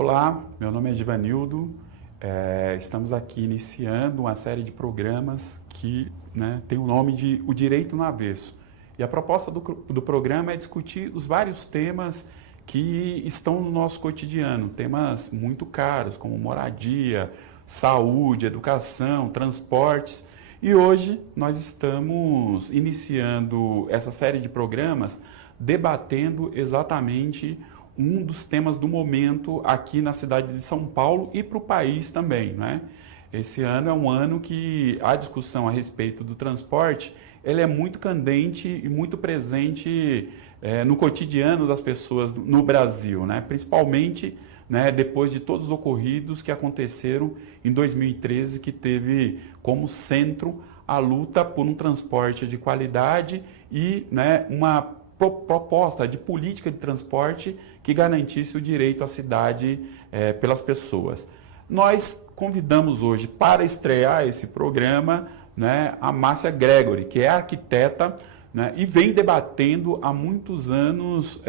Olá, meu nome é Givanildo. Estamos aqui iniciando uma série de programas que tem o nome de O Direito no Avesso. E a proposta do programa é discutir os vários temas que estão no nosso cotidiano, temas muito caros, como moradia, saúde, educação, transportes. E hoje nós estamos iniciando essa série de programas debatendo exatamente um dos temas do momento aqui na cidade de São Paulo e para o país também, né? Esse ano é um ano que a discussão a respeito do transporte ela é muito candente e muito presente no cotidiano das pessoas no Brasil, né? Principalmente depois de todos os ocorridos que aconteceram em 2013, que teve como centro a luta por um transporte de qualidade e uma proposta de política de transporte que garantisse o direito à cidade pelas pessoas. Nós convidamos hoje para estrear esse programa a Márcia Gregory, que é arquiteta e vem debatendo há muitos anos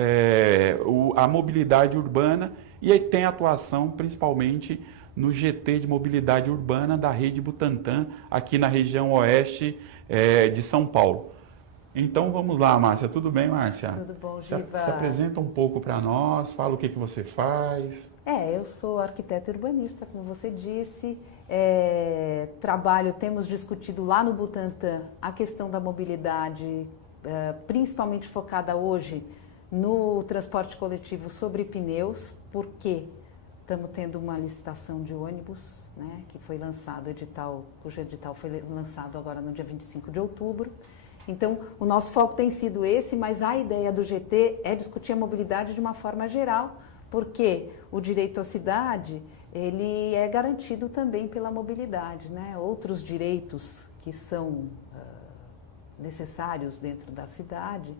a mobilidade urbana e aí tem atuação principalmente no GT de mobilidade urbana da Rede Butantã, aqui na região oeste de São Paulo. Então vamos lá, Márcia. Tudo bem, Márcia? Tudo bom, Giva? Se apresenta um pouco para nós, fala o que você faz. Eu sou arquiteta urbanista, como você disse. Temos discutido lá no Butantã a questão da mobilidade, principalmente focada hoje no transporte coletivo sobre pneus, porque estamos tendo uma licitação de ônibus, que foi lançado, cujo edital foi lançado agora no dia 25 de outubro. Então, o nosso foco tem sido esse, mas a ideia do GT é discutir a mobilidade de uma forma geral, porque o direito à cidade, ele é garantido também pela mobilidade, Outros direitos que são necessários dentro da cidade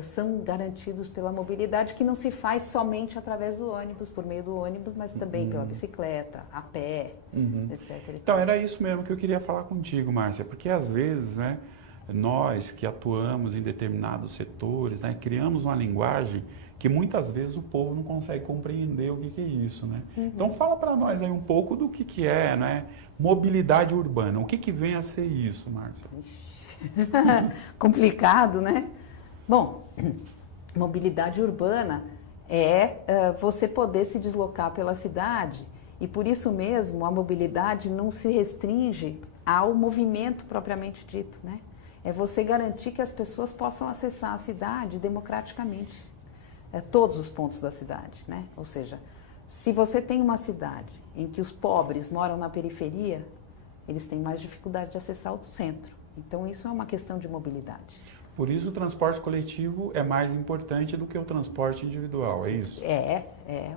são garantidos pela mobilidade, que não se faz somente através do ônibus, por meio do ônibus, mas também pela bicicleta, a pé, etc. Então, era isso mesmo que eu queria falar contigo, Márcia, porque às vezes, nós que atuamos em determinados setores, criamos uma linguagem que muitas vezes o povo não consegue compreender o que é isso, Então fala para nós aí um pouco do que é, mobilidade urbana. O que vem a ser isso, Márcia? Complicado, Bom, mobilidade urbana é você poder se deslocar pela cidade e por isso mesmo a mobilidade não se restringe ao movimento propriamente dito, É você garantir que as pessoas possam acessar a cidade democraticamente, todos os pontos da cidade, Ou seja, se você tem uma cidade em que os pobres moram na periferia, eles têm mais dificuldade de acessar o centro. Então, isso é uma questão de mobilidade. Por isso, o transporte coletivo é mais importante do que o transporte individual, é isso?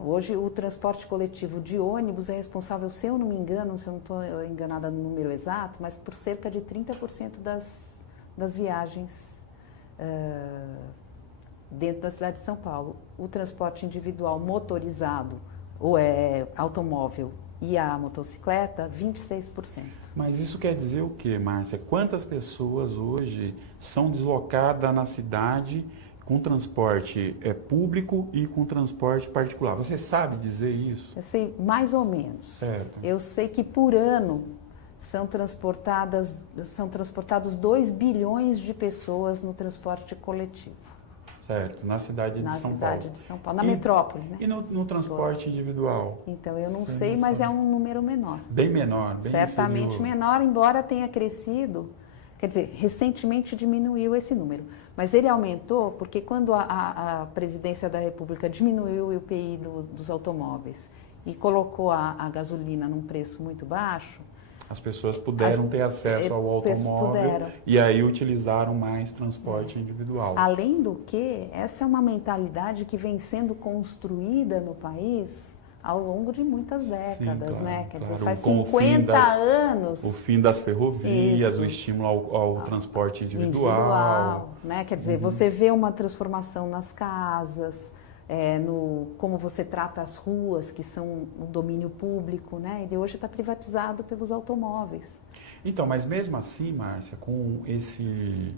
Hoje, o transporte coletivo de ônibus é responsável, se eu não me engano, se eu não estou enganada no número exato, mas por cerca de 30% das viagens dentro da cidade de São Paulo. O transporte individual motorizado, ou automóvel, e a motocicleta, 26%. Mas isso quer dizer o quê, Márcia? Quantas pessoas hoje são deslocadas na cidade com transporte público e com transporte particular? Você sabe dizer isso? Eu sei mais ou menos. Certo. Eu sei que por ano são transportados 2 bilhões de pessoas no transporte coletivo. Certo, na cidade de São Paulo. Na cidade de São Paulo, na metrópole, E no transporte individual? Então, eu não sei, mas é um número menor. Bem menor, bem certamente inferior. menor, embora tenha crescido. Quer dizer, recentemente diminuiu esse número. Mas ele aumentou porque quando a presidência da República diminuiu o IPI dos automóveis e colocou a gasolina num preço muito baixo, as pessoas puderam ter acesso ao automóvel e aí utilizaram mais transporte individual. Além do que, essa é uma mentalidade que vem sendo construída no país ao longo de muitas décadas, Sim, claro, Quer dizer, claro. faz Com 50 anos. O fim das ferrovias, Isso. O estímulo ao transporte individual. Quer dizer, você vê uma transformação nas casas, como você trata as ruas, que são um domínio público, Ele hoje está privatizado pelos automóveis. Então, mas mesmo assim, Márcia, com esse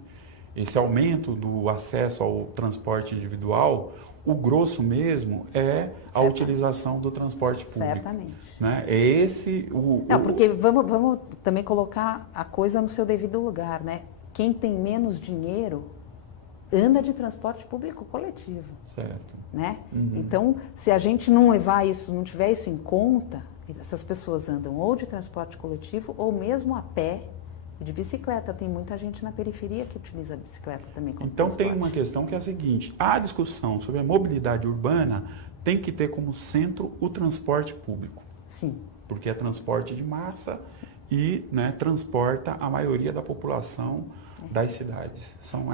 aumento do acesso ao transporte individual, o grosso mesmo é a utilização do transporte público. Certamente. Né? É esse Não, porque vamos também colocar a coisa no seu devido lugar, né? Quem tem menos dinheiro anda de transporte público coletivo. Certo. Né? Uhum. Então, se a gente não levar isso, não tiver isso em conta, essas pessoas andam ou de transporte coletivo ou mesmo a pé e de bicicleta. Tem muita gente na periferia que utiliza a bicicleta também como Então transporte. tem uma questão que é a seguinte, a discussão sobre a mobilidade urbana tem que ter como centro o transporte público. Sim. Porque é transporte de massa Sim. e, né, transporta a maioria da população das cidades. São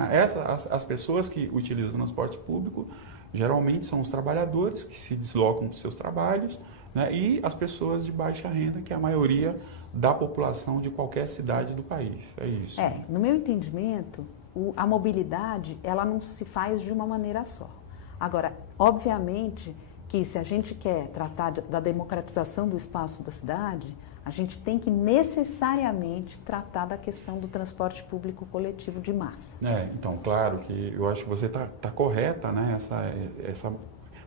as pessoas que utilizam o transporte público, geralmente são os trabalhadores que se deslocam para os seus trabalhos, né, e as pessoas de baixa renda, que é a maioria da população de qualquer cidade do país. É isso. No meu entendimento, a mobilidade ela não se faz de uma maneira só. Agora, obviamente que se a gente quer tratar da democratização do espaço da cidade, a gente tem que necessariamente tratar da questão do transporte público coletivo de massa. Então, claro que eu acho que você tá correta, né? Essa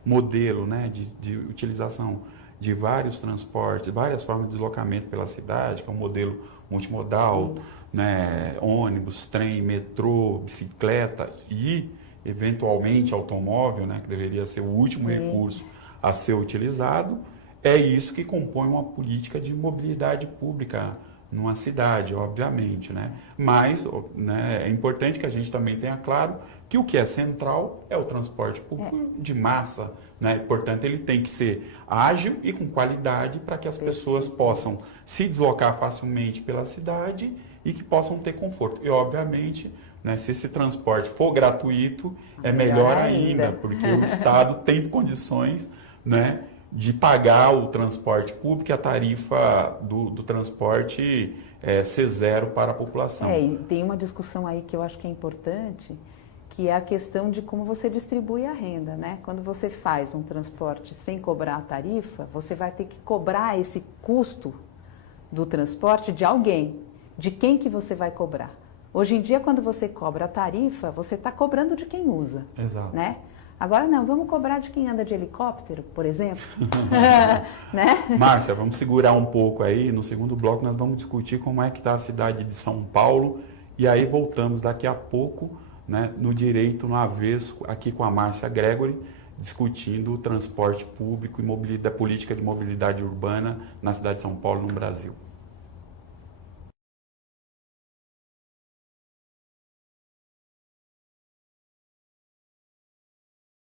modelo, né, de utilização de vários transportes, várias formas de deslocamento pela cidade, que é um modelo multimodal, né, ônibus, trem, metrô, bicicleta e, eventualmente, automóvel, né, que deveria ser o último recurso a ser utilizado. É isso que compõe uma política de mobilidade pública numa cidade, obviamente, né? Mas, né, é importante que a gente também tenha claro que o que é central é o transporte público de massa, né? Portanto, ele tem que ser ágil e com qualidade para que as pessoas possam se deslocar facilmente pela cidade e que possam ter conforto. E, obviamente, né, se esse transporte for gratuito, é melhor ainda, porque o Estado tem condições, né, de pagar o transporte público e a tarifa do transporte ser zero para a população. E tem uma discussão aí que eu acho que é importante, que é a questão de como você distribui a renda, né? Quando você faz um transporte sem cobrar a tarifa, você vai ter que cobrar esse custo do transporte de alguém. De quem que você vai cobrar? Hoje em dia, quando você cobra a tarifa, você está cobrando de quem usa. Exato. Né? Agora não, vamos cobrar de quem anda de helicóptero, por exemplo. Né? Márcia, vamos segurar um pouco aí. No segundo bloco nós vamos discutir como é que está a cidade de São Paulo. E aí voltamos daqui a pouco, né, no Direito no Avesso, aqui com a Márcia Gregory, discutindo o transporte público e política de mobilidade urbana na cidade de São Paulo, no Brasil.